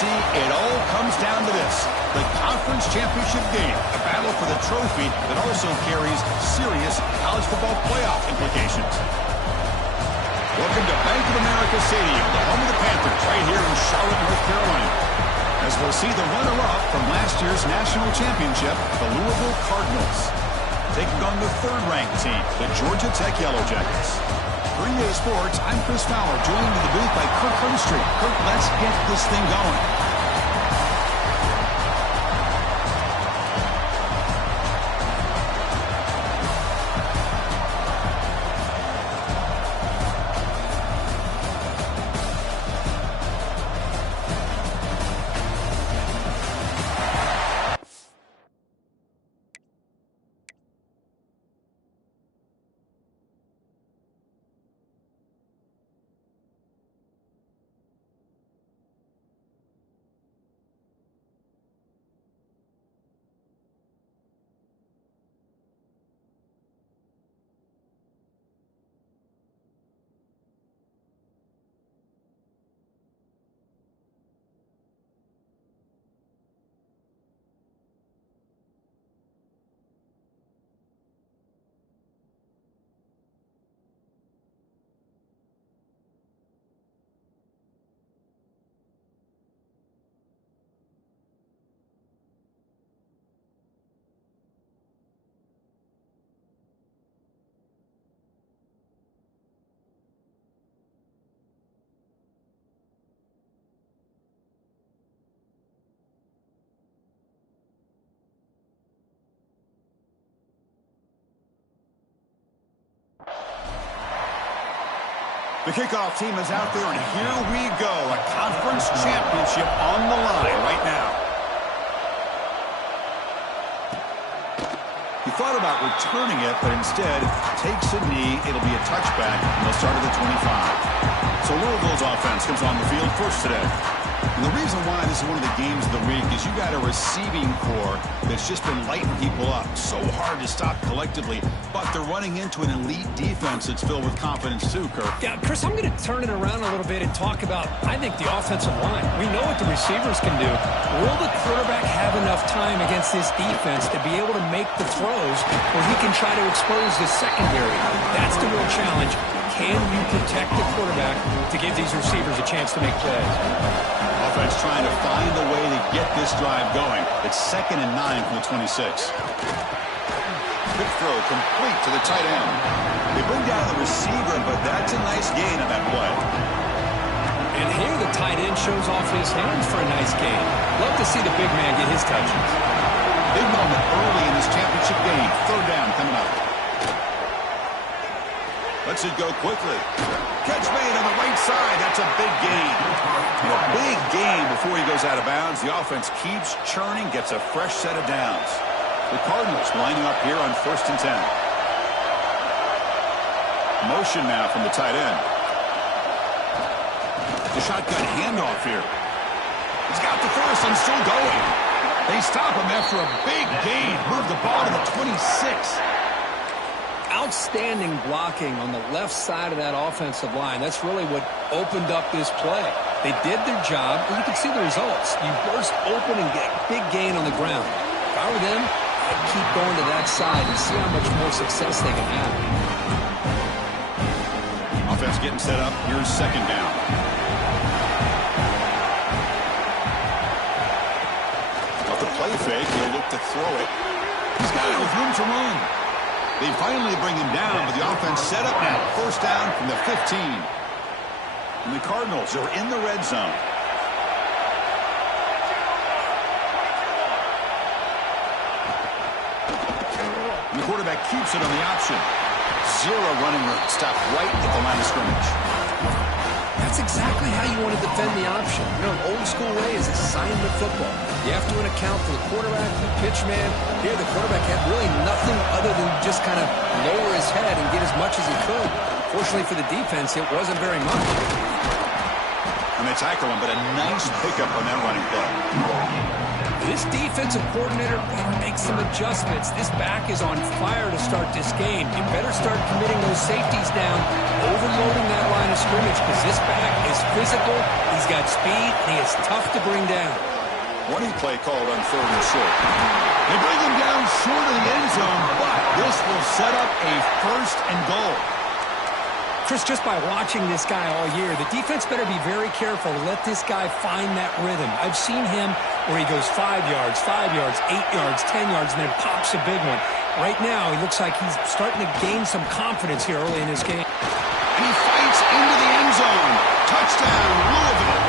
see, it all comes down to this. The conference championship game, a battle for the trophy that also carries serious college football playoff implications. Welcome to Bank of America Stadium, the home of the Panthers, right here in Charlotte, North Carolina. As we'll see the runner-up from last year's national championship, the Louisville Cardinals, taking on the third-ranked team, the Georgia Tech Yellow Jackets. For EA Sports, I'm Chris Fowler, joined in the booth by Kirk Herbstreit. Kirk, let's get this thing going. The kickoff team is out there, and here we go. A conference championship on the line right now. He thought about returning it, but instead takes a knee. It'll be a touchback, and they'll start at the 25. So Louisville's offense comes on the field first today. And the reason why this is one of the games of the week is you got a receiving core that's just been lighting people up. So hard to stop collectively, but they're running into an elite defense that's filled with confidence too, Kirk. Yeah, Chris, I'm going to turn it around a little bit and talk about, I think, the offensive line. We know what the receivers can do. Will the quarterback have enough time against this defense to be able to make the throws where he can try to expose the secondary? That's the real challenge. Can you protect the quarterback to give these receivers a chance to make plays? Offense trying to find a way to get this drive going. It's 2nd and 9 from the 26. Quick throw complete to the tight end. They bring down the receiver, but that's a nice gain on that play. And here the tight end shows off his hands for a nice gain. Love to see the big man get his touches. Big moment early in this championship game. 3rd down coming up. Lets it go quickly. Catch made on the right side. That's a big gain. And a big gain before he goes out of bounds. The offense keeps churning, gets a fresh set of downs. The Cardinals lining up here on 1st and 10. Motion now from the tight end. The shotgun handoff here. He's got the first and still going. They stop him after a big gain. Move the ball to the 26. Outstanding blocking on the left side of that offensive line. That's really what opened up this play. They did their job, and you can see the results. You burst open and get a big gain on the ground. If I were them, I'd keep going to that side and see how much more success they can have. Offense getting set up. Here's 2nd down. Off the play fake, he'll look to throw it. He's got it with room to run. They finally bring him down, but the offense set up now. 1st down from the 15. And the Cardinals are in the red zone. And the quarterback keeps it on the option. 0 running room. Stop right at the line of scrimmage. That's exactly how you want to defend the option. You know, an old school way is assignment football. You have to account for the quarterback, the pitch man. Here, the quarterback had really nothing other than just kind of lower his head and get as much as he could. Fortunately for the defense, it wasn't very much. And they tackle him, but a nice pickup on that running play. This defensive coordinator better make some adjustments. This back is on fire to start this game. You better start committing those safeties down, overloading that line of scrimmage, because this back is physical, he's got speed, and he is tough to bring down. Running play called on 3rd and short. They bring him down short of the end zone, but this will set up a 1st and goal. Chris, just by watching this guy all year, the defense better be very careful to let this guy find that rhythm. I've seen him where he goes 5 yards, 8 yards, 10 yards, and then pops a big one. Right now, he looks like he's starting to gain some confidence here early in this game. And he fights into the end zone. Touchdown, Louisville.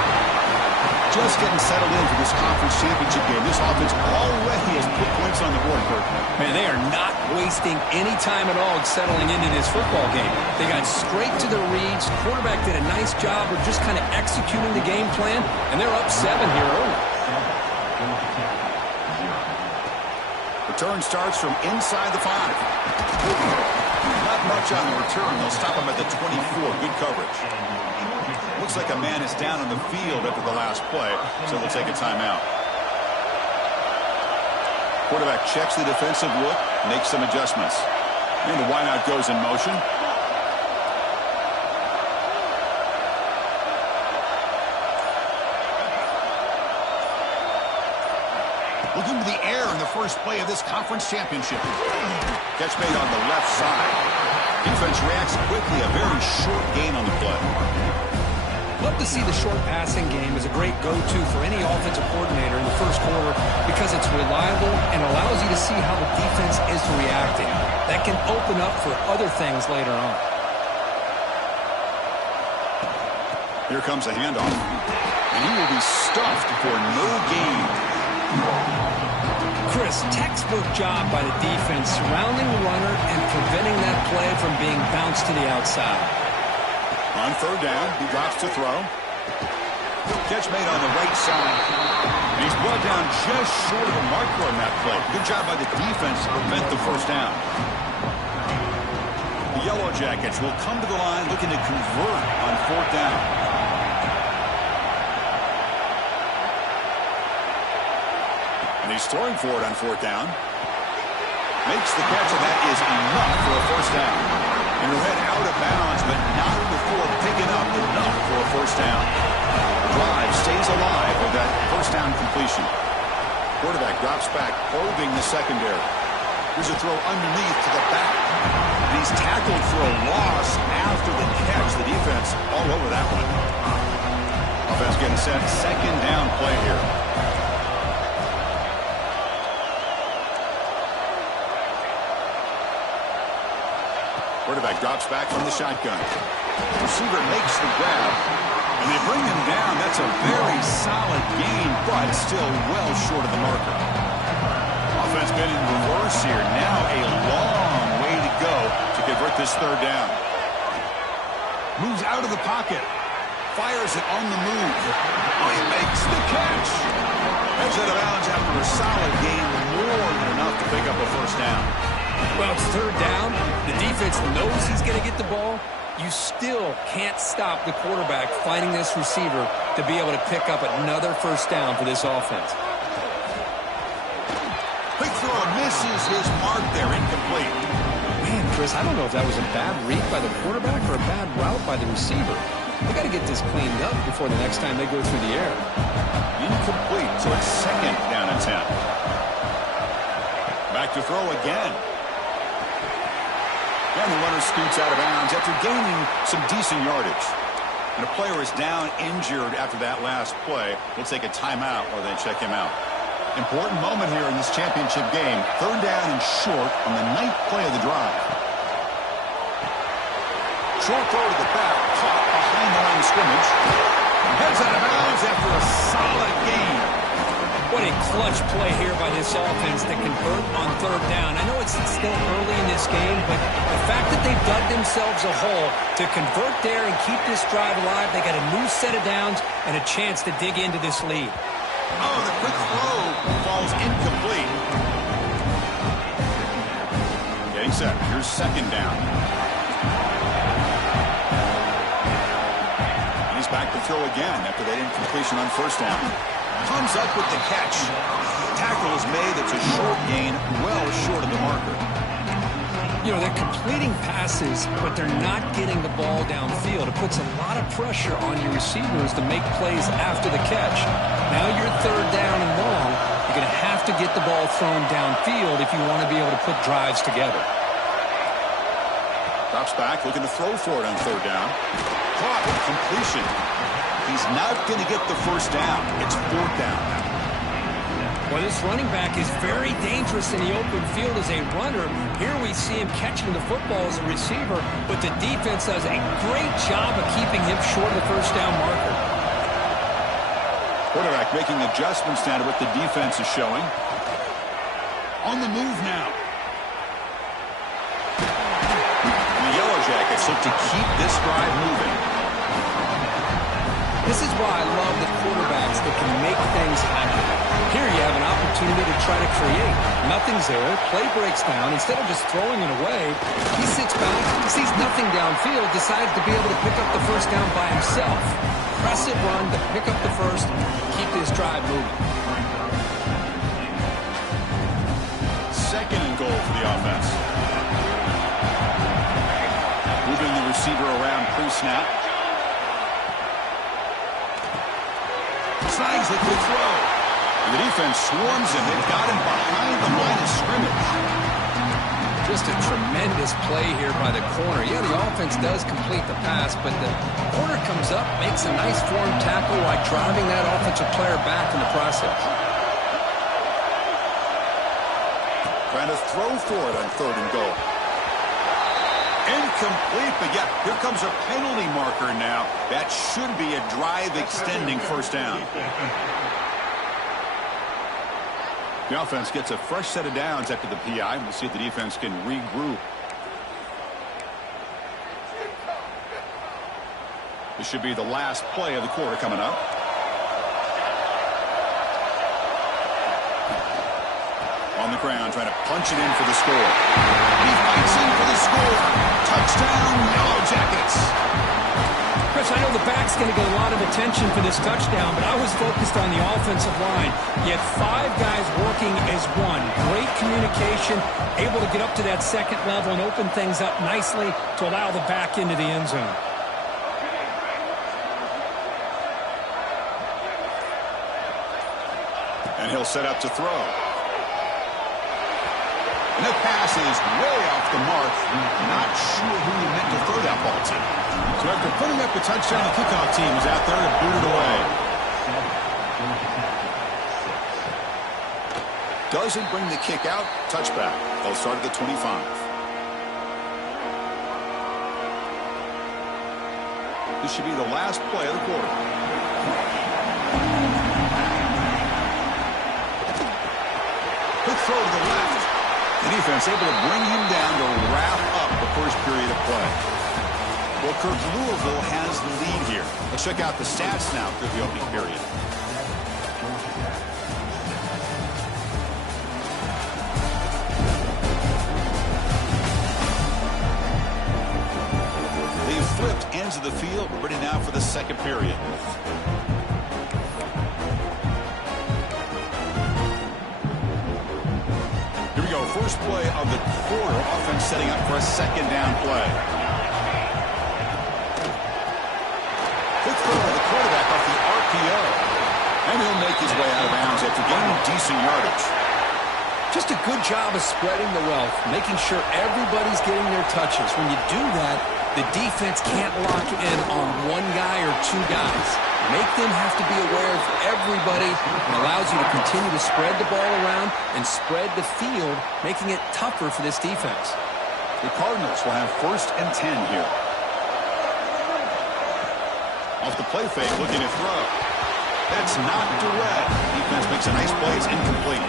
Just getting settled in for this conference championship game. This offense already has put points on the board, Kurt. Man, they are not wasting any time at all settling into this football game. They got straight to their reads. Quarterback did a nice job of just kind of executing the game plan, and they're up 7 here early. Return starts from inside the 5. Not much on the return. They'll stop him at the 24. Good coverage. Looks like a man is down on the field after the last play, so they'll take a timeout. Quarterback checks the defensive look, makes some adjustments. And the wideout goes in motion. Looking to the air in the first play of this conference championship. Catch made on the left side. Defense reacts quickly. A very short gain on the play. Love to see the short passing game as a great go-to for any offensive coordinator in the first quarter because it's reliable and allows you to see how the defense is reacting. That can open up for other things later on. Here comes a handoff. And he will be stuffed for no gain. Chris, textbook job by the defense surrounding the runner and preventing that play from being bounced to the outside. On 3rd down, he drops to throw. Catch made on the right side. And he's brought down just short of the marker on that play. Good job by the defense to prevent the 1st down. The Yellow Jackets will come to the line looking to convert on 4th down. And he's throwing for it on 4th down. Makes the catch, and that is enough for a 1st down. And he'll head out of bounds, but not before picking up enough for a 1st down. The drive stays alive with that 1st down completion. Quarterback drops back, probing the secondary. Here's a throw underneath to the back. And he's tackled for a loss after the catch. The defense all over that one. Offense getting set. 2nd down play here. Quarterback drops back from the shotgun. Receiver makes the grab, and they bring him down. That's a very solid gain, but still well short of the marker. Offense been in reverse here. Now a long way to go to convert this 3rd down. Moves out of the pocket. Fires it on the move. Oh, he makes the catch. Heads out of bounds after a solid gain, more than enough to pick up a 1st down. Well, it's 3rd down. The defense knows he's going to get the ball. You still can't stop the quarterback finding this receiver to be able to pick up another 1st down for this offense. Quick throw misses his mark there, incomplete. Man, Chris, I don't know if that was a bad read by the quarterback or a bad route by the receiver. They got to get this cleaned up before the next time they go through the air. Incomplete, so it's 2nd down and 10. Back to throw again. And the runner scoots out of bounds after gaining some decent yardage. And a player is down injured after that last play. We'll take a timeout or they check him out. Important moment here in this championship game. 3rd down and short on the 9th play of the drive. Short throw to the back, caught behind the line of scrimmage. Heads out of bounds after a solid gain. What a clutch play here by this offense to convert on 3rd down. I know it's still early in this game, but the fact that they've dug themselves a hole to convert there and keep this drive alive, they got a new set of downs and a chance to dig into this lead. Oh, the quick throw falls incomplete. Getting set. Here's 2nd down. And he's back to throw again after that incompletion on 1st down. Comes up with the catch. tackle is made. That's a short gain, well short of the marker. You know, they're completing passes, but they're not getting the ball downfield. It puts a lot of pressure on your receivers to make plays after the catch. Now you're third down and long. You're going to have to get the ball thrown downfield if you want to be able to put drives together. Drops back, looking to throw for it on third down. Caught, completion. He's not going to get the first down. It's fourth down now. Well, this running back is very dangerous in the open field as a runner. Here we see him catching the football as a receiver, but the defense does a great job of keeping him short of the first down marker. Quarterback making adjustments now to what the defense is showing. On the move now. The Yellow Jackets look to keep this drive moving. This is why I love the quarterbacks that can make things happen. Here you have an opportunity to try to create. Nothing's there. Play breaks down. Instead of just throwing it away, he sits back, sees nothing downfield, decides to be able to pick up the first down by himself. Press it, run to pick up the first, keep this drive moving. Second and goal for the offense. Moving the receiver around pre-snap. Snags the quick throw. And the defense swarms him. They've got him behind the line of scrimmage. Just a tremendous play here by the corner. Yeah, the offense does complete the pass, but the corner comes up, makes a nice form tackle while driving that offensive player back in the process. Trying to throw for it on third and goal. Incomplete, but yeah, here comes a penalty marker now. That should be a drive-extending first down. The offense gets a fresh set of downs after the PI. We'll see if the defense can regroup. This should be the last play of the quarter coming up. On the ground, trying to punch it in for the score. He fights in for the score. Touchdown, Yellow Jackets. Chris, I know the back's going to get a lot of attention for this touchdown, but I was focused on the offensive line. You had 5 guys working as one. Great communication, able to get up to that second level and open things up nicely to allow the back into the end zone. And he'll set up to throw. And the pass is way off the mark. Not sure who he meant to throw that ball to. So after putting up a touchdown, the kickoff team is out there to boot it away. Doesn't bring the kick out. Touchback. They'll start at the 25. This should be the last play of the quarter. Quick throw to the left. The defense able to bring him down to wrap up the first period of play. Well, Kirk, Louisville has the lead here. Let's check out the stats now through the opening period. They've flipped ends of the field. We're ready now for the second period. Here we go. First play of the quarter. Offense setting up for a second down play. Quick throw to the quarterback off the RPO. And he'll make his way out of bounds after gaining decent yardage. Just a good job of spreading the wealth, making sure everybody's getting their touches. When you do that, the defense can't lock in on one guy or 2 guys. Make them have to be aware of everybody. It allows you to continue to spread the ball around and spread the field, making it tougher for this defense. The Cardinals will have 1st and 10 here. Off the play fake, looking to throw. That's not direct. Defense makes a nice play. It's incomplete.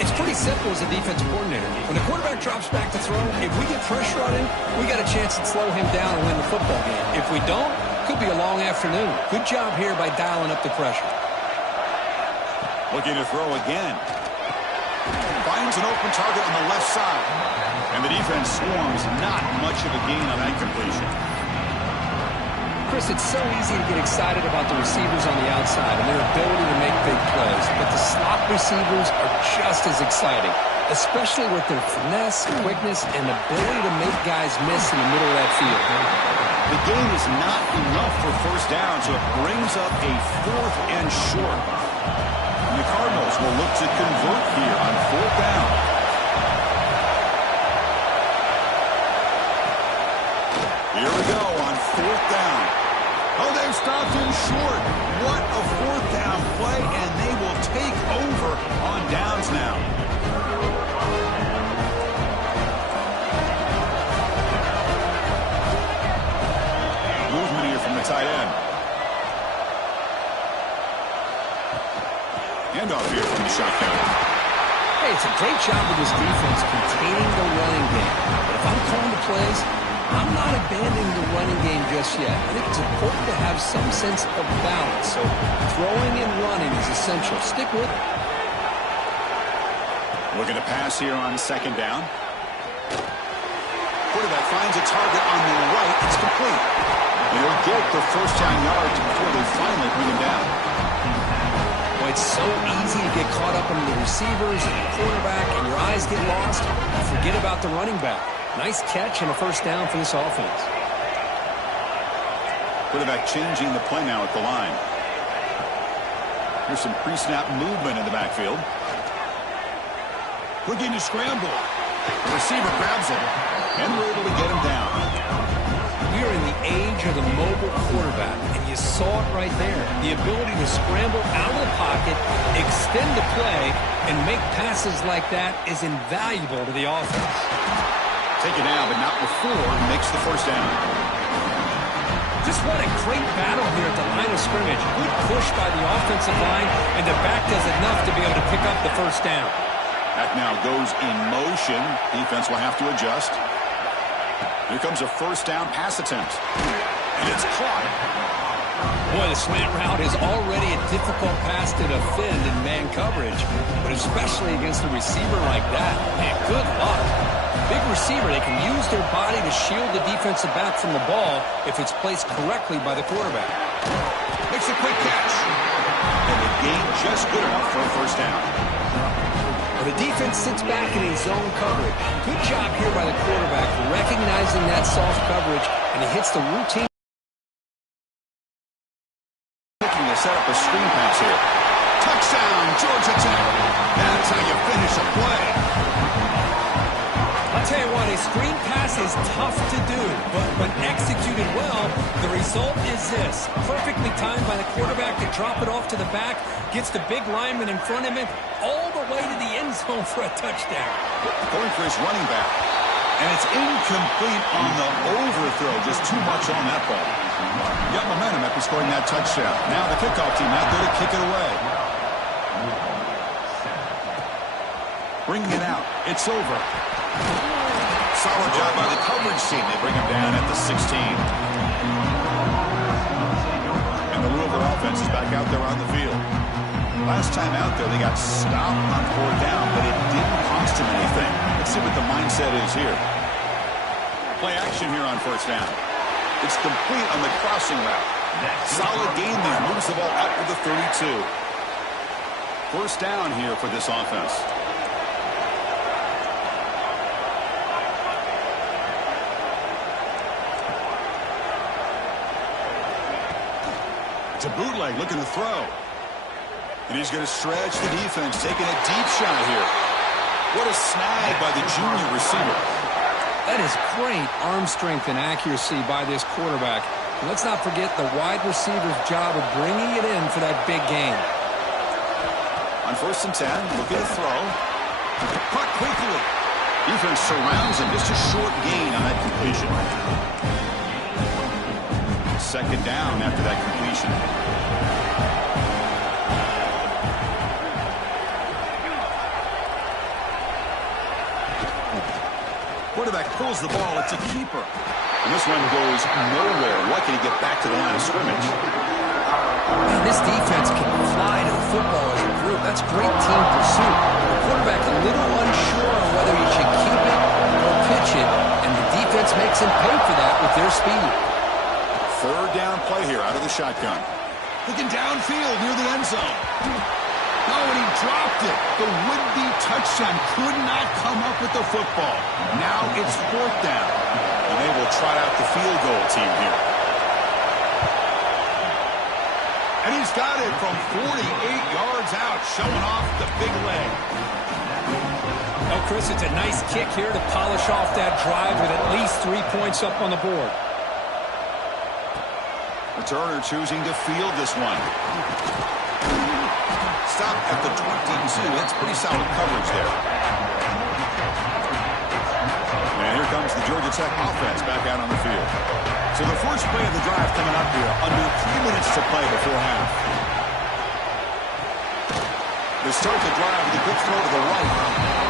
It's pretty simple as a defensive coordinator. When the quarterback drops back to throw, if we get pressure on him, we got a chance to slow him down and win the football game. If we don't, could be a long afternoon. Good job here by dialing up the pressure. Looking to throw again. Finds an open target on the left side. And the defense swarms. Not much of a gain on that completion. Chris, it's so easy to get excited about the receivers on the outside and their ability to make big plays, but the slot receivers are just as exciting, especially with their finesse, quickness, and ability to make guys miss in the middle of that field. The gain is not enough for first down, so it brings up a 4th and short. And the Cardinals will look to convert here on 4th down. Here we go on 4th down. Oh, they've stopped him short. What a 4th down play, and they will take over on downs now. Movement here from the tight end. Handoff here from the shotgun. Hey, it's a great job of this defense containing the running game. But if I'm calling the plays, I'm not abandoning the running game just yet. I think it's important to have some sense of balance. So throwing and running is essential. Stick with it. Looking to pass here on 2nd down. Quarterback finds a target on the right. It's complete. And he'll get the first down yards before they finally bring him down. Well, it's so easy to get caught up in the receivers and the quarterback, and your eyes get lost. Forget about the running back. Nice catch and a first down for this offense. Quarterback changing the play now at the line. Here's some pre-snap movement in the backfield. Looking to scramble. The receiver grabs it, and we're able to get him down. We are in the age of the mobile quarterback, and you saw it right there. The ability to scramble out of the pocket, extend the play, and make passes like that is invaluable to the offense. Take it now, but not before he makes the first down. Just what a great battle here at the line of scrimmage. Good push by the offensive line, and the back does enough to be able to pick up the first down. That now goes in motion. Defense will have to adjust. Here comes a first down pass attempt. And it's caught. Boy, the slant route is already a difficult pass to defend in man coverage, but especially against a receiver like that. Man, good luck. Big receiver, they can use their body to shield the defensive back from the ball if it's placed correctly by the quarterback. Makes a quick catch. And the gain just good enough for a first down. Well, the defense sits back in his zone coverage. Good job here by the quarterback recognizing that soft coverage, and he hits the routine. Looking to set up a screen pass here. Touchdown, Georgia Tech. That's how you finish a play. I'll tell you what, a screen pass is tough to do, but when executed well, the result is this. Perfectly timed by the quarterback to drop it off to the back, gets the big lineman in front of him, all the way to the end zone for a touchdown. Going for his running back. And it's incomplete on the overthrow. Just too much on that ball. Got momentum after scoring that touchdown. Now the kickoff team out there to kick it away. Bringing it out. It's over. Solid job by the coverage team. They bring him down at the 16. And the Louisville offense is back out there on the field. Last time out there, they got stopped on 4th down, but it didn't cost them anything. Let's see what the mindset is here. Play action here on 1st down. It's complete on the crossing route. Solid gain there. Moves the ball out to the 32. 1st down here for this offense. It's a bootleg looking to throw. And he's going to stretch the defense, taking a deep shot here. What a snag by the junior receiver. That is great arm strength and accuracy by this quarterback. And let's not forget the wide receiver's job of bringing it in for that big gain. On 1st and 10, looking to throw. Caught quickly. Defense surrounds him. Just a short gain on that completion. 2nd down after that completion. Quarterback pulls the ball. It's a keeper. And this one goes nowhere. Lucky to get back to the line of scrimmage. Man, this defense can fly to the football as a group. That's great team pursuit. The quarterback a little unsure on whether he should keep it or pitch it, and the defense makes him pay for that with their speed. Third down play here out of the shotgun. Looking downfield near the end zone. No, and he dropped it. The would-be touchdown could not come up with the football. Now it's fourth down. And they will try out the field goal team here. And he's got it from 48 yards out, showing off the big leg. Oh, Chris, it's a nice kick here to polish off that drive with at least 3 points up on the board. Returner choosing to field this one. Stop at the 22. That's pretty solid coverage there. And here comes the Georgia Tech offense back out on the field. So the first play of the drive coming up here. Under 3 minutes to play before half. They start the drive with a good throw to the right.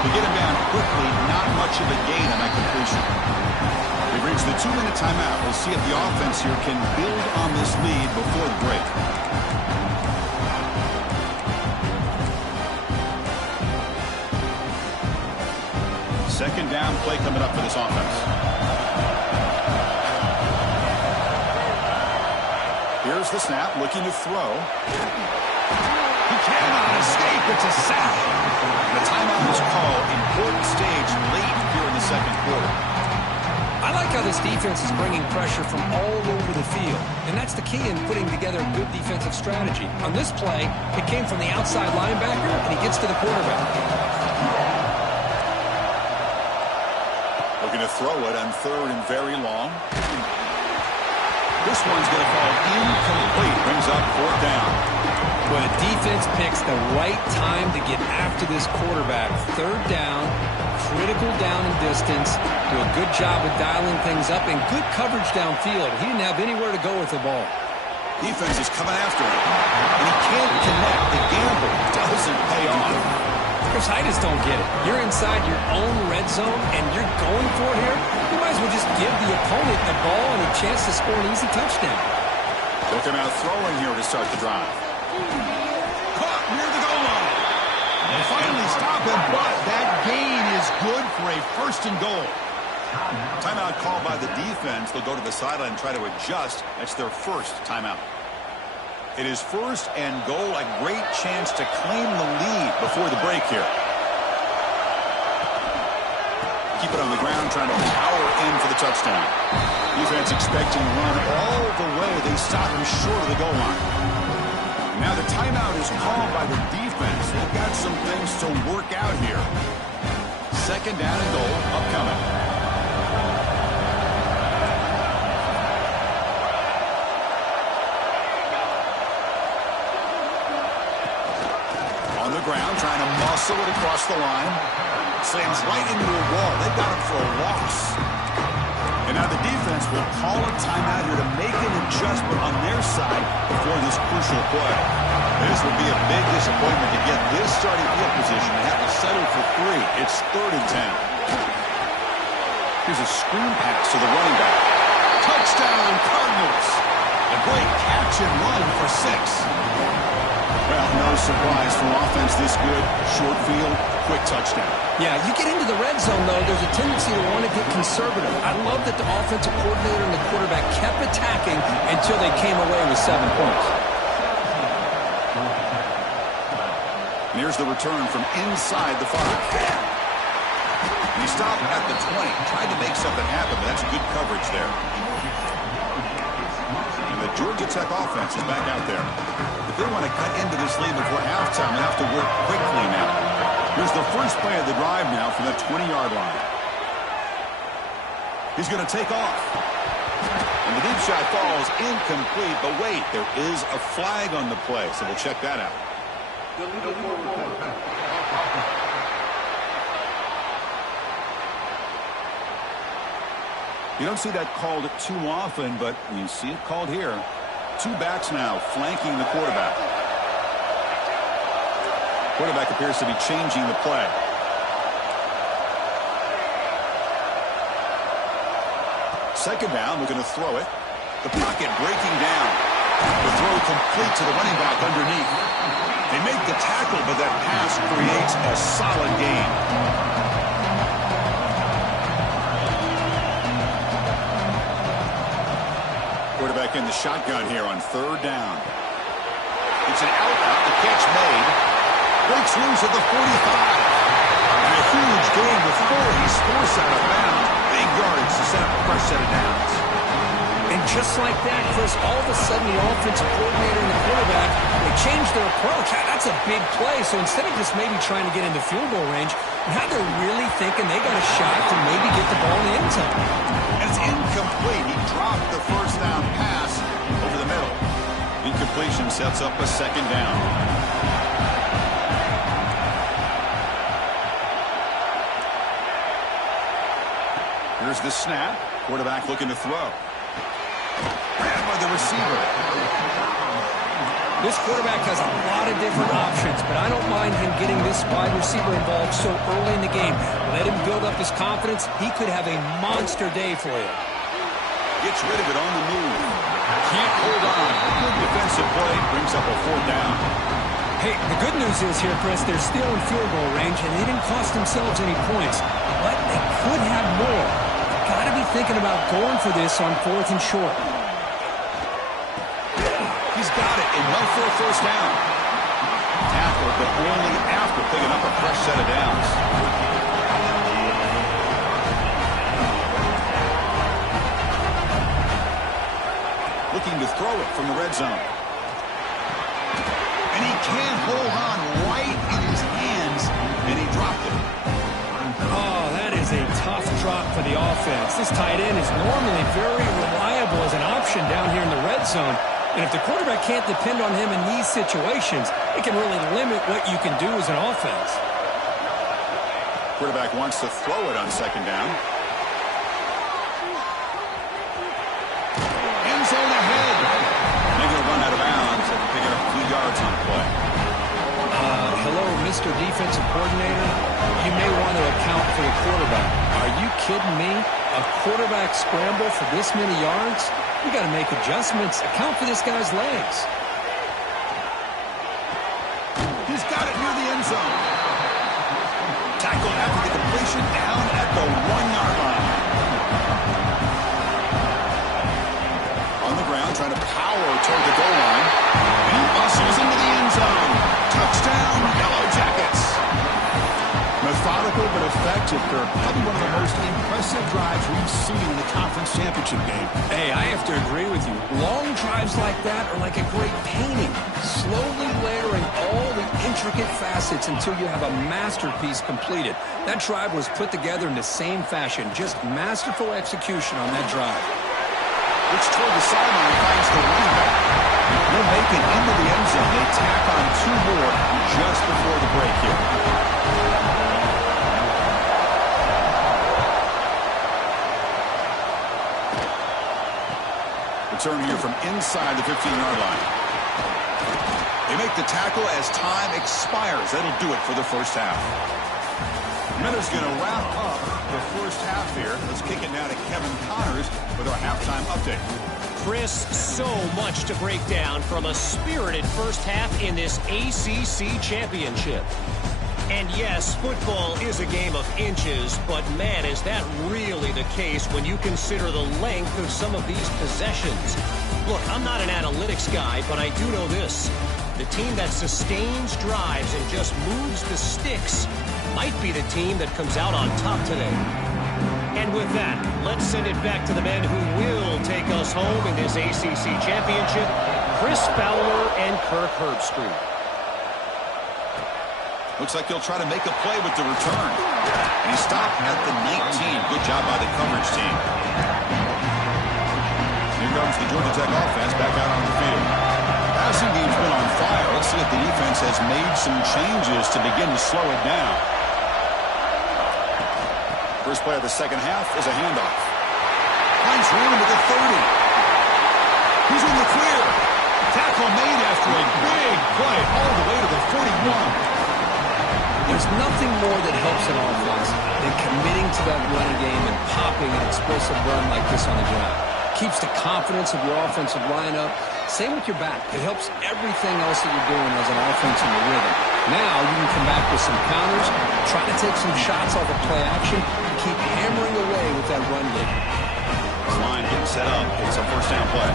To get him down quickly, not much of a gain on that completion. They've reached the 2-minute timeout. We'll see if the offense here can build on this lead before the break. Second down play coming up for this offense. Here's the snap, looking to throw. He cannot escape. It's a sack. The timeout is called. Important stage late here in the second quarter. I like how this defense is bringing pressure from all over the field, and that's the key in putting together a good defensive strategy. On this play, it came from the outside linebacker, and he gets to the quarterback. Looking to throw it on third and very long. This one's going to fall incomplete. Brings up fourth down. But a defense picks the right time to get after this quarterback. Third down, critical down and distance. Do a good job of dialing things up and good coverage downfield. He didn't have anywhere to go with the ball. Defense is coming after him. And he can't connect. The gamble doesn't pay off. Chris, I just don't get it. You're inside your own red zone and you're going for it here. You might as well just give the opponent the ball and a chance to score an easy touchdown. Look him out throwing here to start the drive. Caught near the goal line. They finally stop him, but that gain is good for a first and goal. Timeout called by the defense. They'll go to the sideline and try to adjust. That's their first timeout. It is first and goal. A great chance to claim the lead before the break here. Keep it on the ground, trying to power in for the touchdown. Defense expecting to run all the way. They stop him short of the goal line. Now the timeout is called by the defense. They've got some things to work out here. Second down and goal upcoming. On the ground, trying to muscle it across the line. Slams right into a wall. They've got him for a loss. And now the defense will call a timeout here to make an adjustment on their side before this crucial play. This would be a big disappointment to get this starting field position and have to settle for 3. It's 3rd and 10. Here's a screen pass to the running back. Touchdown, Cardinals. A great catch and run for 6. Well, no surprise for offense this good. Short field, quick touchdown. Yeah, you get into the red zone, though, there's a tendency to want to get conservative. I love that the offensive coordinator and the quarterback kept attacking until they came away with 7 points. And here's the return from inside the 5. And he stopped at the 20. Tried to make something happen, but that's good coverage there. And the Georgia Tech offense is back out there. If they want to cut into this lead before halftime, they have to work quickly now. Here's the first play of the drive now from the 20-yard line. He's going to take off. And the deep shot falls incomplete. But wait, there is a flag on the play, so we'll check that out. You don't see that called too often, but you see it called here. 2 backs now flanking the quarterback. Quarterback appears to be changing the play. Second down, looking to throw it. The pocket breaking down. The throw complete to the running back underneath. They make the tackle, but that pass creates a solid gain. back in the shotgun here on 3rd down. It's an out. The catch made. Breaks loose at the 45. And a huge gain with 4. He's forced out of bounds. Big yards to set up a fresh set of downs. And just like that, Chris, all of a sudden the offensive coordinator and the quarterback, they changed their approach. That's a big play. So instead of just maybe trying to get into field goal range, now they're really thinking they got a shot to maybe get the ball in the end zone. And it's incomplete. He dropped the first down pass over the middle. Incompletion sets up a 2nd down. Here's the snap. Quarterback looking to throw. Grabbed by the receiver. This quarterback has a lot of different options, but I don't mind him getting this wide receiver involved so early in the game. Let him build up his confidence. He could have a monster day for you. Gets rid of it on the move. Can't hold on. Good defensive play. Brings up a 4th down. Hey, the good news is here, Chris, they're still in field goal range, and they didn't cost themselves any points. But they could have more. Got to be thinking about going for this on 4th and short. He's got it enough for a first down. Tackle, but only after picking up a fresh set of downs. Looking to throw it from the red zone. And he can't hold on right in his hands, and he dropped it. Oh, that is a tough drop for the offense. This tight end is normally very reliable as an option down here in the red zone. And if the quarterback can't depend on him in these situations, it can really limit what you can do as an offense. Quarterback wants to throw it on 2nd down. End zone ahead. Maybe he'll run out of bounds and pick up a few yards on the play. Hello, Mr. Defensive Coordinator. You may want to account for the quarterback. Are you kidding me? A quarterback scramble for this many yards? You got to make adjustments. Account for this guy's legs. He's got it near the end zone. Tackled after the completion down at the 1-yard line. On the ground, trying to power toward the goal line. And he muscles into the end zone. Touchdown, Yellow Jackets. Methodical but effective, Kirk. Probably one of the most impressive drives we've seen in the conference championship game. Hey, I have to agree with you. Long drives like that are like a great painting. Slowly layering all the intricate facets until you have a masterpiece completed. That drive was put together in the same fashion. Just masterful execution on that drive. Looks toward the sideline, finds the running back. They'll make it into the end zone. They tack on 2 more just before the break here. Return here from inside the 15-yard line. They make the tackle as time expires. That'll do it for the first half. Miller's going to wrap up the first half here. Let's kick it now to Kevin Connors with our halftime update. Chris, so much to break down from a spirited first half in this ACC championship. And yes, football is a game of inches, but man, is that really the case when you consider the length of some of these possessions. Look, I'm not an analytics guy, but I do know this. The team that sustains drives and just moves the sticks might be the team that comes out on top today. And with that, let's send it back to the men who will take us home in this ACC championship, Chris Fowler and Kirk Herbstreit. Looks like he'll try to make a play with the return. And he stopped at the 19. Good job by the coverage team. Here comes the Georgia Tech offense back out on the field. Passing game's been on fire. Let's see if the defense has made some changes to begin to slow it down. First play of the second half is a handoff. Finds room at the 30. He's in the clear. Tackle made after a big play all the way to the 41. There's nothing more that helps an offense than committing to that running game and popping an explosive run like this on the ground. Keeps the confidence of your offensive lineup. Same with your back. It helps everything else that you're doing as an offense in your rhythm. Now you can come back with some counters, try to take some shots off of play action, and keep hammering away with that run game. This line getting set up. It's a first down play.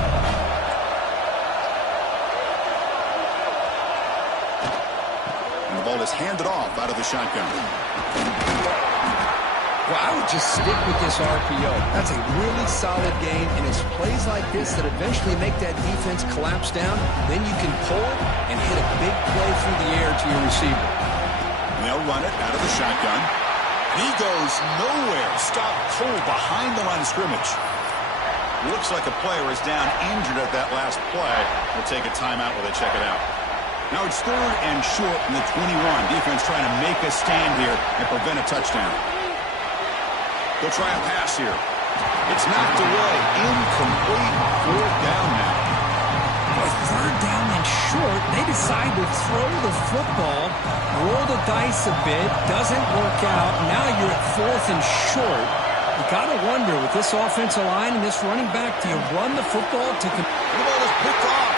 football is handed off out of the shotgun. Well, I would just stick with this RPO. That's a really solid game, and it's plays like this that eventually make that defense collapse down. Then you can pull it and hit a big play through the air to your receiver. And they'll run it out of the shotgun. He goes nowhere. Stop cold behind the line of scrimmage. Looks like a player is down injured at that last play. We'll take a timeout while they check it out. Now it's 3rd and short from the 21. Defense trying to make a stand here and prevent a touchdown. They'll try a pass here. It's knocked away. Incomplete. 4th down now. Boy, 3rd down and short. They decide to throw the football, roll the dice a bit. Doesn't work out. Now you're at 4th and short. You got to wonder, with this offensive line and this running back, do you run the football to... The ball is picked off.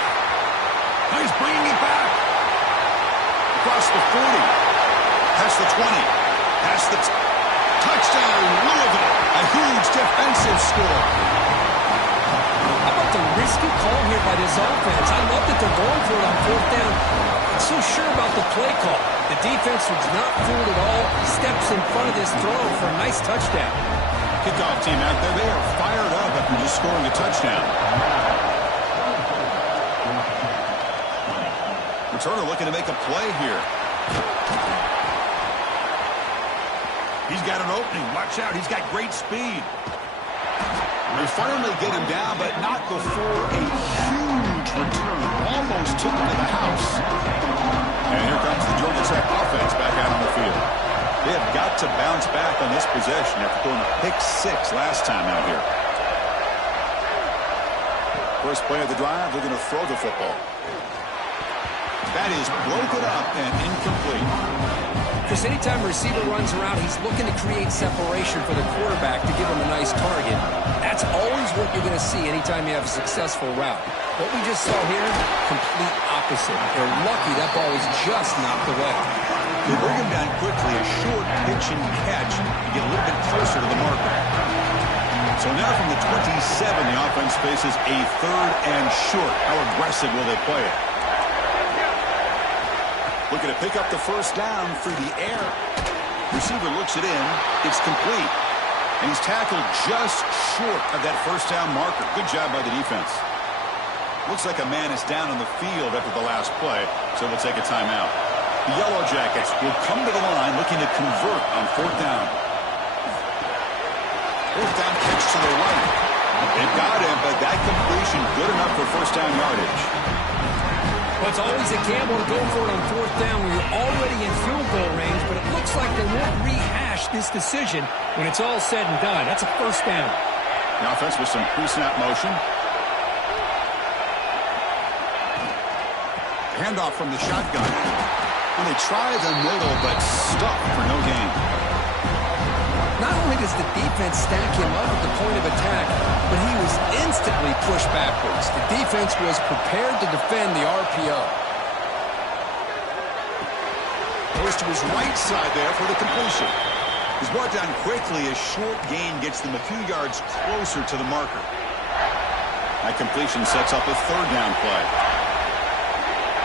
Now he's bringing it back. Across the 40. Past the 20. Past the... Touchdown, Louisville. A huge defensive score. How about the risky call here by this offense? I love that they're going for it on 4th down. I'm so sure about the play call. The defense was not fooled at all. Steps in front of this throw for a nice touchdown. Kickoff team out there. They are fired up after just scoring a touchdown. Returner looking to make a play here. He's got an opening. Watch out. He's got great speed. They finally get him down, but not before a huge return. Almost took him to the house. And here comes the Georgia Tech offense back out on the field. They have got to bounce back on this possession after throwing a pick 6 last time out here. First play of the drive, they're going to throw the football. That is broken up and incomplete. Because anytime a receiver runs around, he's looking to create separation for the quarterback to give him a nice target. That's always what you're going to see anytime you have a successful route. What we just saw here, complete opposite. They're lucky that ball was just knocked away. They bring him down quickly, a short pitch and catch to get a little bit closer to the marker. So now from the 27, the offense faces a 3rd and short. How aggressive will they play it? Looking to pick up the first down through the air. Receiver looks it in. It's complete. And he's tackled just short of that first down marker. Good job by the defense. Looks like a man is down on the field after the last play, so we'll take a timeout. The Yellow Jackets will come to the line looking to convert on 4th down. 4th down catch to the right. It got him, but that completion good enough for first down yardage. Well, it's always a gamble to go for it on 4th down when you're already in field goal range, but it looks like they won't rehash this decision when it's all said and done. That's a first down. The offense with some pre-snap motion. Handoff from the shotgun. And they try the middle, but stuck for no gain. Not only does the defense stack him up at the point of attack, but he was instantly pushed backwards. The defense was prepared to defend the RPO. Goes to his right side there for the completion. He's brought down quickly. A short gain gets them a few yards closer to the marker. That completion sets up a 3rd down play.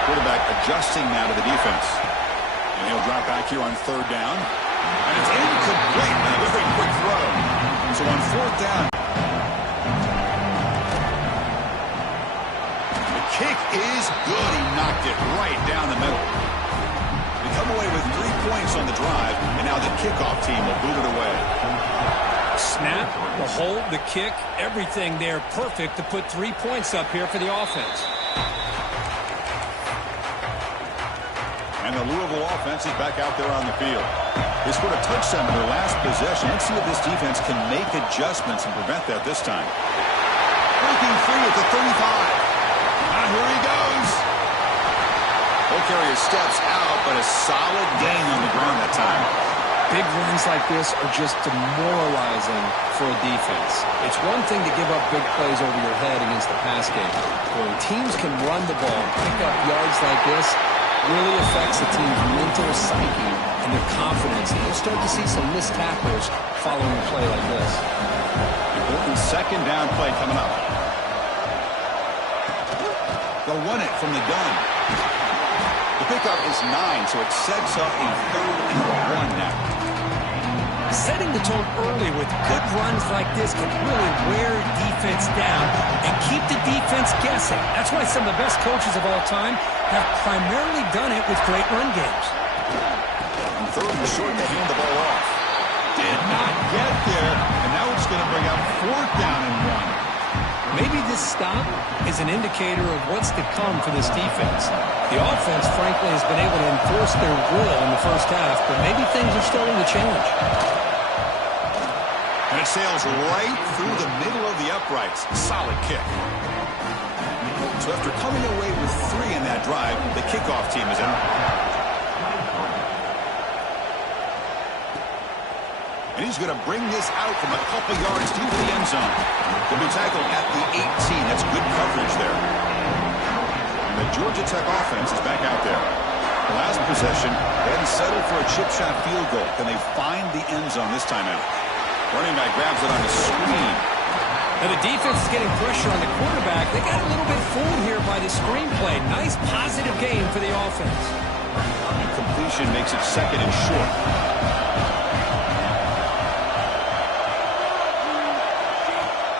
Quarterback adjusting now to the defense. And he'll drop back here on 3rd down. And it's incomplete. And a very quick throw. So on 4th down. The kick is good. He knocked it right down the middle. They come away with 3 points on the drive. And now the kickoff team will boot it away. Snap, the hold, the kick, everything there perfect to put 3 points up here for the offense. And the Louisville offense is back out there on the field. They scored a touchdown in their last possession. Let's see if this defense can make adjustments and prevent that this time. Breaking free at the 35. Now here he goes. Carrier steps out, but a solid gain on the ground that time. Big runs like this are just demoralizing for a defense. It's one thing to give up big plays over your head against the pass game. When teams can run the ball, pick up yards like this, really affects a team's mental psyche and their confidence. And you'll start to see some missed tackles following a play like this. Important 2nd down play coming up. They'll run it from the gun. The pickup is 9, so it sets up a 3rd and 1 now. Setting the tone early with good runs like this can really wear defense down and keep the defense guessing. That's why some of the best coaches of all time have primarily done it with great run games. And 3rd and short, they hand the ball off. Did not get there, and now it's going to bring up 4th down and 1. Maybe this stop is an indicator of what's to come for this defense. The offense, frankly, has been able to enforce their will in the first half, but maybe things are starting to change. And it sails right through the middle of the uprights. Solid kick. So after coming away with 3 in that drive, the kickoff team is out. And he's going to bring this out from a couple yards deep in the end zone. He'll be tackled at the 18. That's good coverage there. And the Georgia Tech offense is back out there. The last possession, they hadn't settled for a chip shot field goal. Can they find the end zone this time out? Running back grabs it on the screen. Now the defense is getting pressure on the quarterback. They got a little bit fooled here by the screenplay. Nice positive game for the offense. And completion makes it 2nd and short.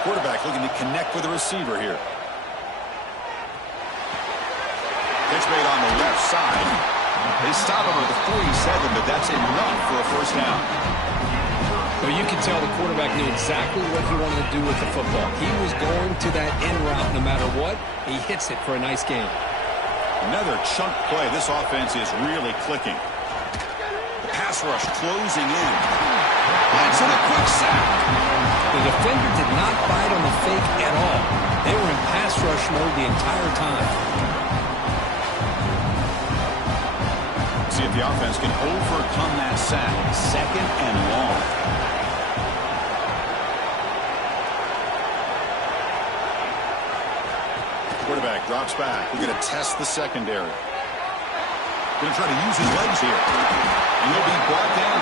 Quarterback looking to connect with the receiver here. Pitch made on the left side. They stop him at the 47, but that's enough for a 1st down. Well, you can tell the quarterback knew exactly what he wanted to do with the football. He was going to that end route no matter what. He hits it for a nice game. Another chunk play. This offense is really clicking. The pass rush closing in. That's in a quick sack. The defender did not bite on the fake at all. They were in pass rush mode the entire time. See if the offense can overcome that sack. 2nd and long. Quarterback drops back. We're going to test the secondary. Going to try to use his legs here. And he'll be brought down.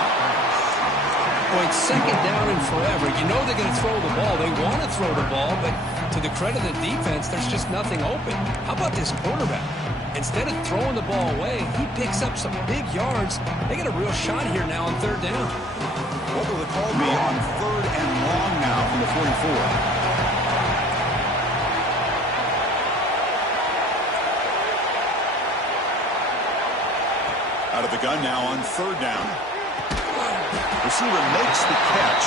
Well, it's 2nd down and forever. You know they're going to throw the ball. They want to throw the ball, but to the credit of the defense, there's just nothing open. How about this quarterback? Instead of throwing the ball away, he picks up some big yards. They got a real shot here now on 3rd down. What will the call be on 3rd and long now from the 44? Out of the gun now on 3rd down. Receiver makes the catch.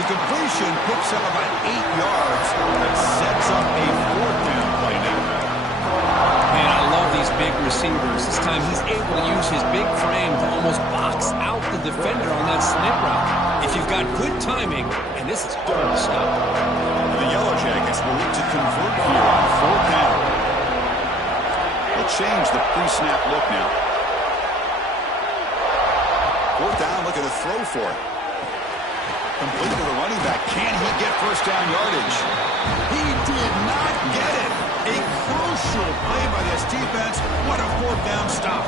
The completion picks up about 8 yards. That sets up a 4th down play now. Man, I love these big receivers. This time he's able to use his big frame to almost box out the defender on that slant route. If you've got good timing, and this is hard to stop. And the Yellow Jackets will look to convert here on 4th down. They'll change the pre-snap look now. 4th down, looking to throw for it. Complete to the running back. Can he get 1st down yardage? He did not get it. A crucial play by this defense. What a 4th down stop.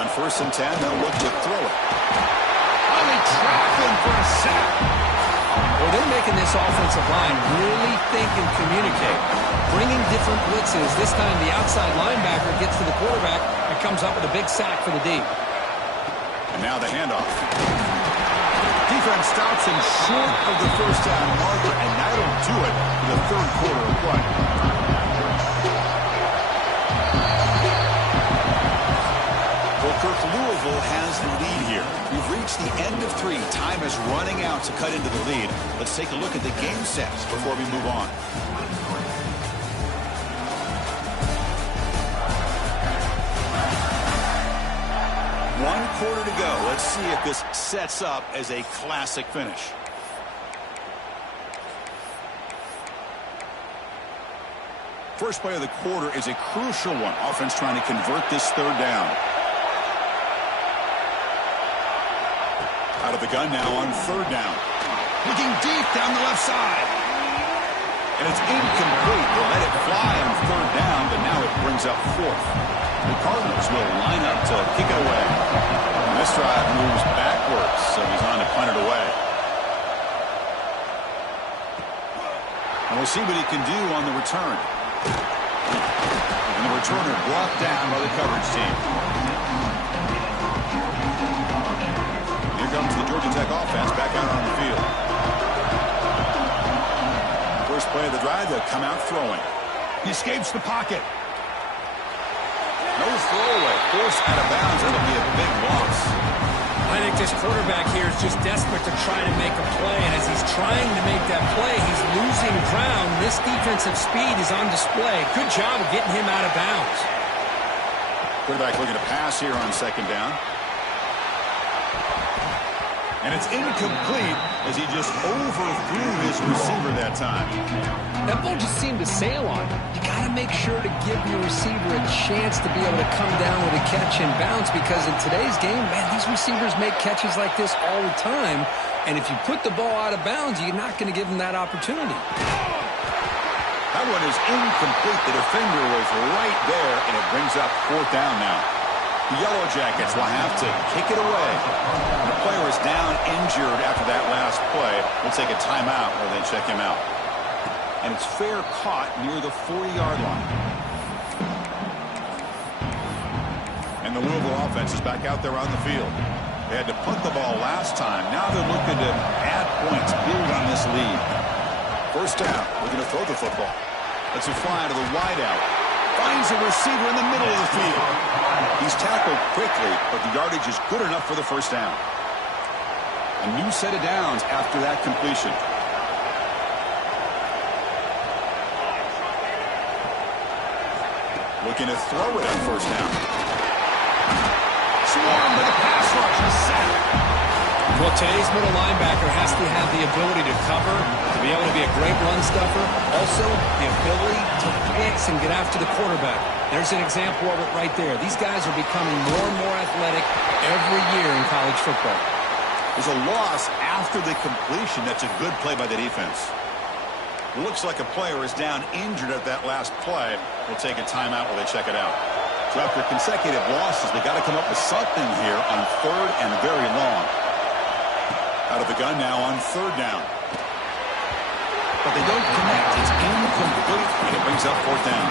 On 1st and 10, they'll look to throw it. Oh, they trap him for a sack. Well, they're making this offensive line really think and communicate. Bringing different blitzes. This time the outside linebacker gets to the quarterback and comes up with a big sack for the D. And now the handoff. Defense stops him short of the 1st down marker, and that'll do it for the 3rd quarter of play. Well, Kirk, Louisville has the lead here. We've reached the end of 3. Time is running out to cut into the lead. Let's take a look at the game sets before we move on. One quarter to go. Let's see if this sets up as a classic finish. First play of the quarter is a crucial one. Offense trying to convert this 3rd down. Out of the gun now on 3rd down. Looking deep down the left side. And it's incomplete. They let it fly on 3rd down, but now it brings up 4th. The Cardinals will line up to kick it away. And this drive moves backwards, so he's on to punt it away. And we'll see what he can do on the return. And the returner brought down by the coverage team. Here comes the Georgia Tech offense back out on the field. First play of the drive, they'll come out throwing. He escapes the pocket. No throwaway. Forced out of bounds. That'll be a big loss. I think this quarterback here is just desperate to try to make a play, and as he's trying to make that play, he's losing ground. This defensive speed is on display. Good job of getting him out of bounds. Quarterback looking to pass here on second down. And it's incomplete as he just overthrew his receiver that time. That ball just seemed to sail on him. You got to make sure to give your receiver a chance to be able to come down with a catch and bounce, because in today's game, man, these receivers make catches like this all the time. And if you put the ball out of bounds, you're not going to give them that opportunity. That one is incomplete. The defender was right there, and it brings up fourth down now. The Yellow Jackets will have to kick it away. The player is down injured after that last play. We'll take a timeout while they check him out. And it's fair caught near the 40-yard line. And the Louisville offense is back out there on the field. They had to punt the ball last time. Now they're looking to add points, build on this lead. First down, looking to throw the football. Let's it fly to the wideout. Finds a receiver in the middle of the field. He's tackled quickly, but the yardage is good enough for the first down. A new set of downs after that completion. Looking to throw it on first down. Swarmed by the pass rush and sack. Well, today's middle linebacker has to have the ability to cover, to be able to be a great run stuffer. Also, the ability to blitz and get after the quarterback. There's an example of it right there. These guys are becoming more and more athletic every year in college football. There's a loss after the completion. That's a good play by the defense. Looks like a player is down injured at that last play. We'll take a timeout while they check it out. So after consecutive losses, they got to come up with something here on third and very long. Out of the gun now on third down. But they don't connect. It's incomplete, and it brings up fourth down.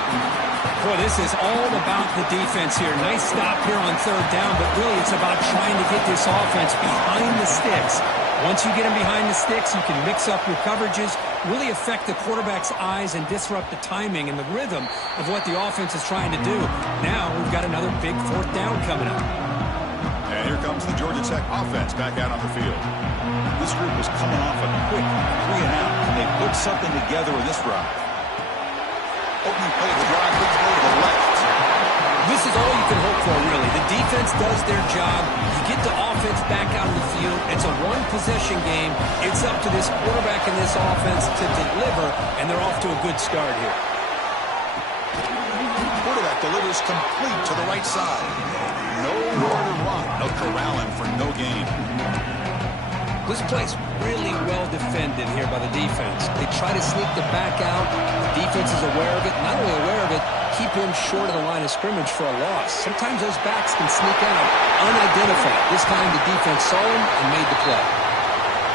Boy, this is all about the defense here. Nice stop here on third down, but really it's about trying to get this offense behind the sticks. Once you get them behind the sticks, you can mix up your coverages, really affect the quarterback's eyes and disrupt the timing and the rhythm of what the offense is trying to do. Now we've got another big fourth down coming up. And here comes the Georgia Tech offense back out on the field. This group was coming off a quick 3 and out, and they put something together in this drive. Opening play of the drive, big throw to the left. This is all you can hope for, really. The defense does their job. You get the offense back out on the field. It's a one-possession game. It's up to this quarterback and this offense to deliver, and they're off to a good start here. Quarterback delivers complete to the right side. Nowhere to run. They'll corral him for no gain. This play's really well defended here by the defense. They try to sneak the back out. The defense is aware of it. Not only aware of it, keep him short of the line of scrimmage for a loss. Sometimes those backs can sneak out unidentified. This time the defense saw him and made the play.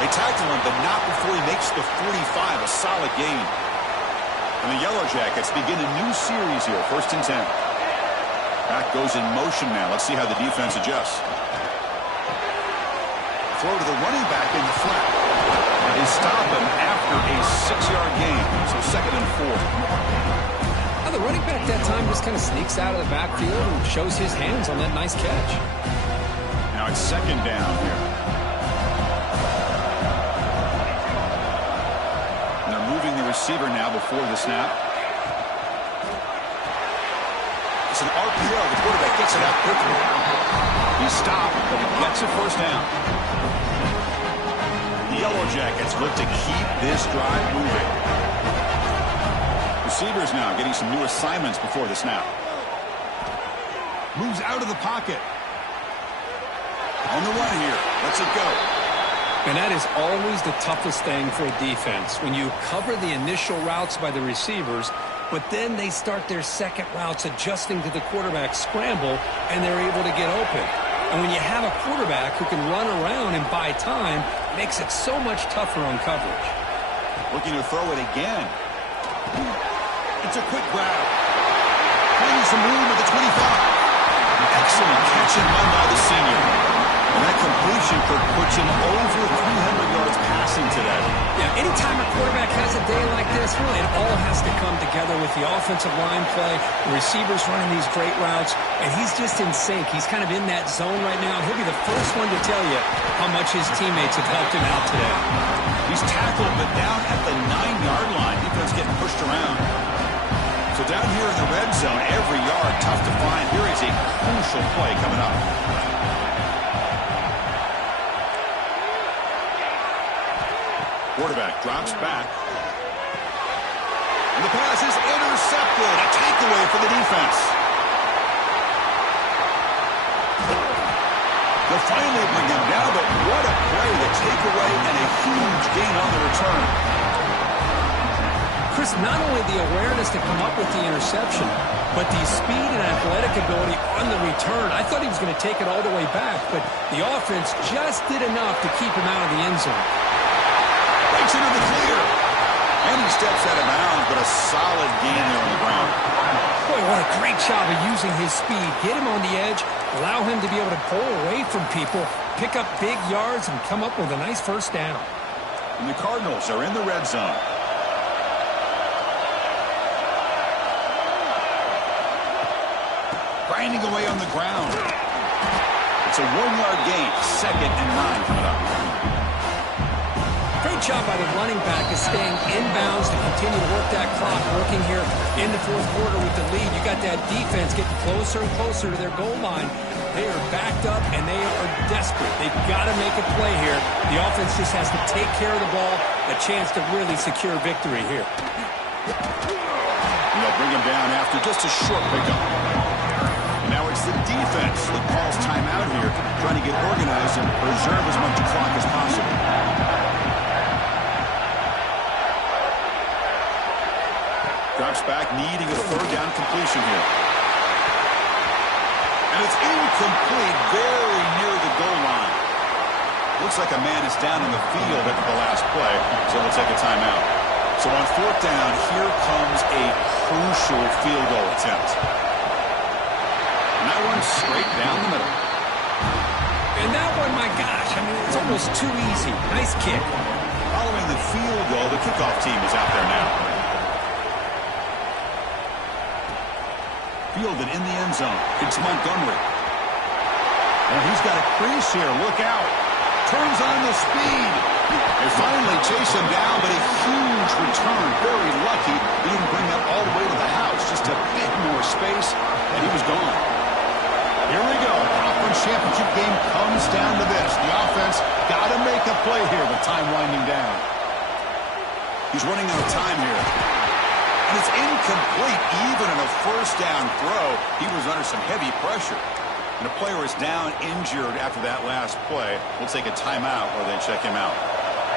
They tackle him, but not before he makes the 45, a solid gain. And the Yellow Jackets begin a new series here, 1st and 10. Back goes in motion now. Let's see how the defense adjusts. Throw to the running back in the flat. And they stop him after a 6-yard gain. So 2nd and 4. Now the running back that time just kind of sneaks out of the backfield and shows his hands on that nice catch. Now it's 2nd down here. And they're moving the receiver now before the snap. It's an RPO. The quarterback gets it out quickly. He stopped, but he gets a first down. The Yellow Jackets look to keep this drive moving. Receivers now getting some new assignments before the snap. Moves out of the pocket. On the run here. Lets it go. And that is always the toughest thing for a defense. When you cover the initial routes by the receivers, but then they start their second routes adjusting to the quarterback's scramble, and they're able to get open. And when you have a quarterback who can run around and buy time, it makes it so much tougher on coverage. Looking to throw it again. It's a quick grab. Finding some room at the 25. Excellent catch and run by the senior. And that completion puts him over 300 yards passing today. Yeah, anytime a quarterback has a day like this, really it all has to come together with the offensive line play, the receivers running these great routes, and he's just in sync. He's kind of in that zone right now, and he'll be the first one to tell you how much his teammates have helped him out today. He's tackled, but down at the 9-yard line. Defense getting pushed around. So down here in the red zone, every yard tough to find. Here is a crucial play coming up. Quarterback drops back. And the pass is intercepted. A takeaway for the defense. They'll finally bring him down, but what a play. The takeaway and a huge gain on the return. Chris, not only the awareness to come up with the interception, but the speed and athletic ability on the return. I thought he was going to take it all the way back, but the offense just did enough to keep him out of the end zone. Breaks into the clear. And he steps out of bounds, but a solid gain there on the ground. Boy, what a great job of using his speed. Get him on the edge, allow him to be able to pull away from people, pick up big yards, and come up with a nice first down. And the Cardinals are in the red zone. Grinding away on the ground. It's a 1-yard gain. 2nd and 9 coming up. Great job by the running back is staying inbounds to continue to work that clock, working here in the fourth quarter with the lead. You got that defense getting closer and closer to their goal line. They are backed up, and they are desperate. They've got to make a play here. The offense just has to take care of the ball, a chance to really secure victory here. And they'll bring him down after just a short pickup. Now it's the defense that calls timeout here, trying to get organized and preserve as much clock as possible. Drops back, needing a 3rd down completion here. And it's incomplete, very near the goal line. Looks like a man is down in the field after the last play, so we'll take a timeout. So on 4th down, here comes a crucial field goal attempt. And that one straight down the middle. And that one, my gosh, I mean, it's almost too easy. Nice kick. Following the field goal, the kickoff team is out there now. Fielded in the end zone. It's Montgomery. And he's got a crease here. Look out. Turns on the speed. They finally chase him down, but a huge return. Very lucky. He didn't bring that all the way to the house. Just a bit more space, and he was gone. Here we go. Conference championship game comes down to this. The offense got to make a play here with time winding down. He's running out of time here. And it's incomplete. Even in a first down throw, he was under some heavy pressure. And a player is down injured after that last play. We'll take a timeout or they check him out.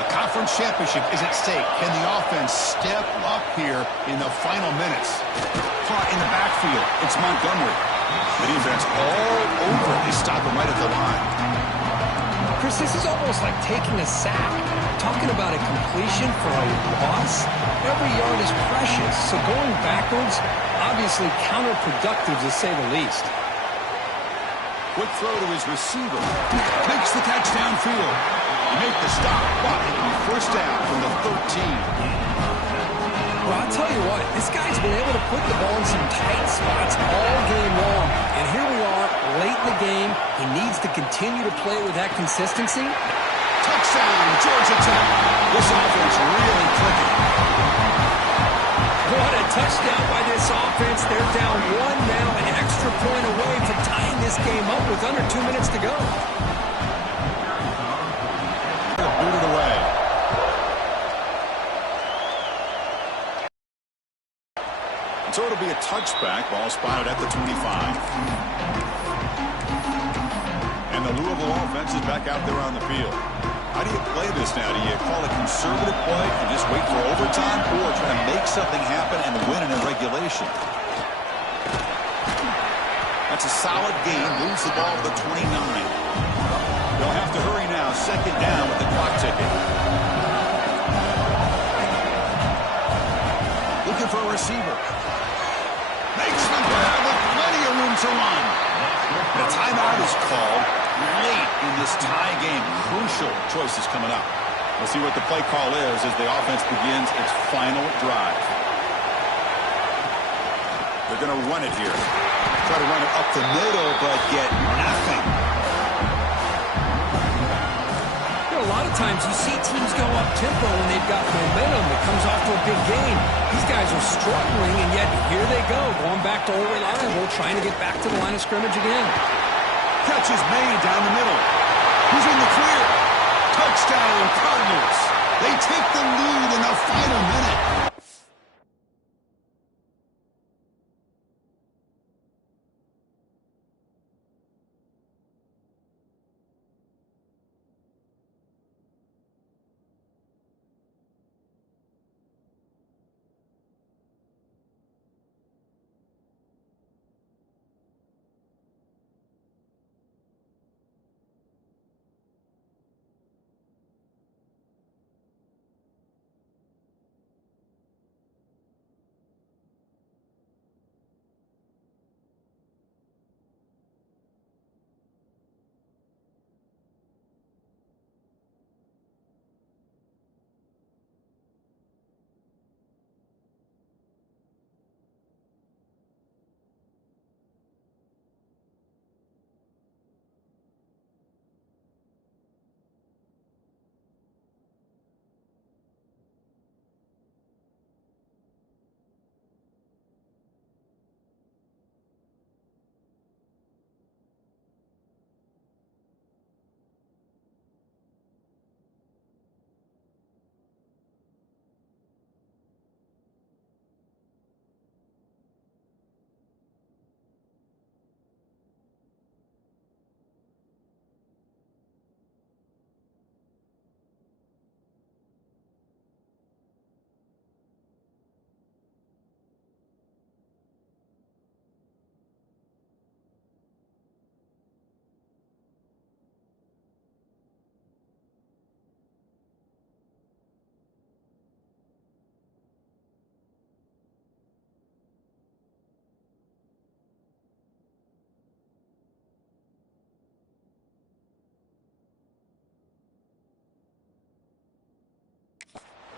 The conference championship is at stake. Can the offense step up here in the final minutes? Caught in the backfield. It's Montgomery. The defense all over. They stop him right at the line. Chris, this is almost like taking a sack. Talking about a completion for a loss, every yard is precious. So going backwards, obviously counterproductive to say the least. Quick throw to his receiver. Makes the catch downfield. He made the stop, but it'll be first down from the 13. Well, I'll tell you what, this guy's been able to put the ball in some tight spots all game long. And here we are, late in the game. He needs to continue to play with that consistency. Touchdown, Georgia Tech. This offense really clicking. What a touchdown by this offense. They're down 1 now, an extra point away from tying this game up with under 2 minutes to go. Boot it away. And so it'll be a touchback. Ball spotted at the 25. And the Louisville offense is back out there on the field. How do you play this now? Do you call a conservative play and just wait for overtime, or try to make something happen and win in regulation? That's a solid gain. Moves the ball to the 29. They'll have to hurry now. 2nd down with the clock ticking. Looking receiver. Makes the grab with plenty of room to run. The timeout is called late in this tie game. Crucial choices coming up. We'll see what the play call is as the offense begins its final drive. They're going to run it here. Try to run it up the middle, but get nothing. A lot of times you see teams go up-tempo when they've got momentum that comes off to a big game. These guys are struggling, and yet here they go, going back to old reliable, trying to get back to the line of scrimmage again. Catch is made down the middle. Who's in the clear? Touchdown, Cardinals. They take the lead in the final minute.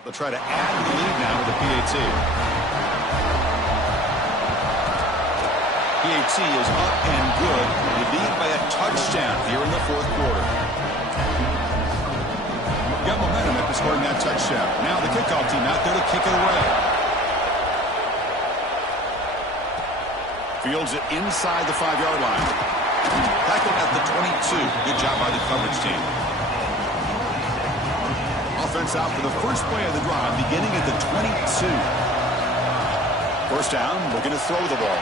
They'll try to add to the lead now with the PAT. PAT is up and good. They lead by a touchdown here in the fourth quarter. Got momentum after scoring that touchdown. Now the kickoff team out there to kick it away. Fields it inside the 5-yard line. Tackled at the 22. Good job by the coverage team. Offense out for the first play of the drive, beginning at the 22. First down, looking to throw the ball.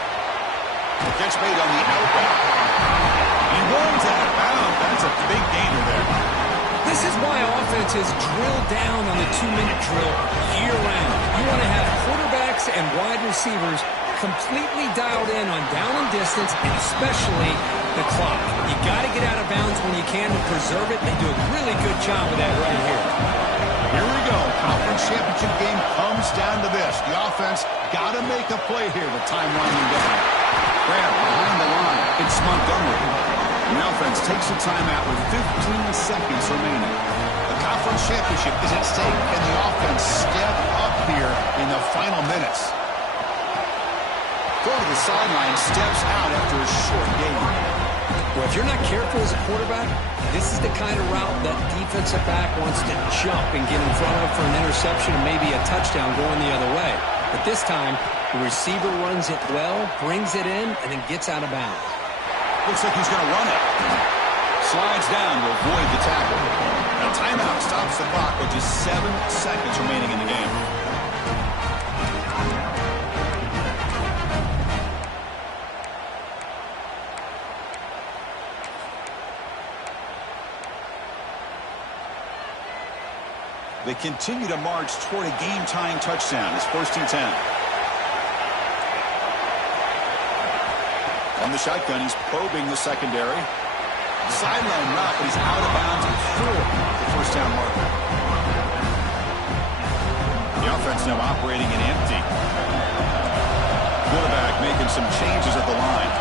The catch made on the outback. He runs out of bounds. That's a big gainer there. This is why offenses drill down on the 2-minute drill year-round. You want to have quarterbacks and wide receivers completely dialed in on down and distance, and especially the clock. You got to get out of bounds when you can to preserve it. They do a really good job of that right here. Here we go. Conference championship game comes down to this. The offense got to make a play here with time winding down. Grab behind the line. It's Montgomery. The offense takes a timeout with 15 seconds remaining. The conference championship is at stake, and the offense step up here in the final minutes. Go to the sideline, steps out after a short game. Well, if you're not careful as a quarterback, this is the kind of route that defensive back wants to jump and get in front of for an interception and maybe a touchdown going the other way. But this time, the receiver runs it well, brings it in, and then gets out of bounds. Looks like he's going to run it. Slides down to avoid the tackle. A timeout stops the clock with just 7 seconds remaining in the game. They continue to march toward a game-tying touchdown. It's 1st and 10. On the shotgun, he's probing the secondary. Sideline route, but he's out of bounds for the first down marker. The offense now operating in empty. Quarterback making some changes at the line.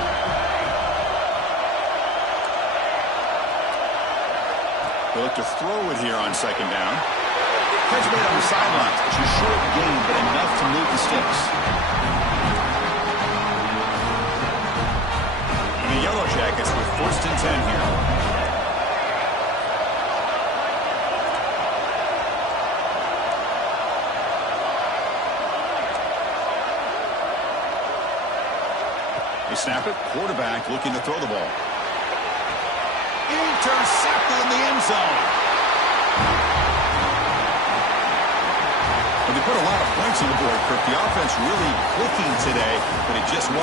They look to throw it here on second down. Catch made on the sidelines. It's a short gain, but enough to move the sticks. And the Yellow Jackets with 1st and 10 here. They snap it. Quarterback looking to throw the ball. Intercepted in the end zone. Well, they put a lot of points on the board, Kirk. The offense really clicking today, but it just wasn't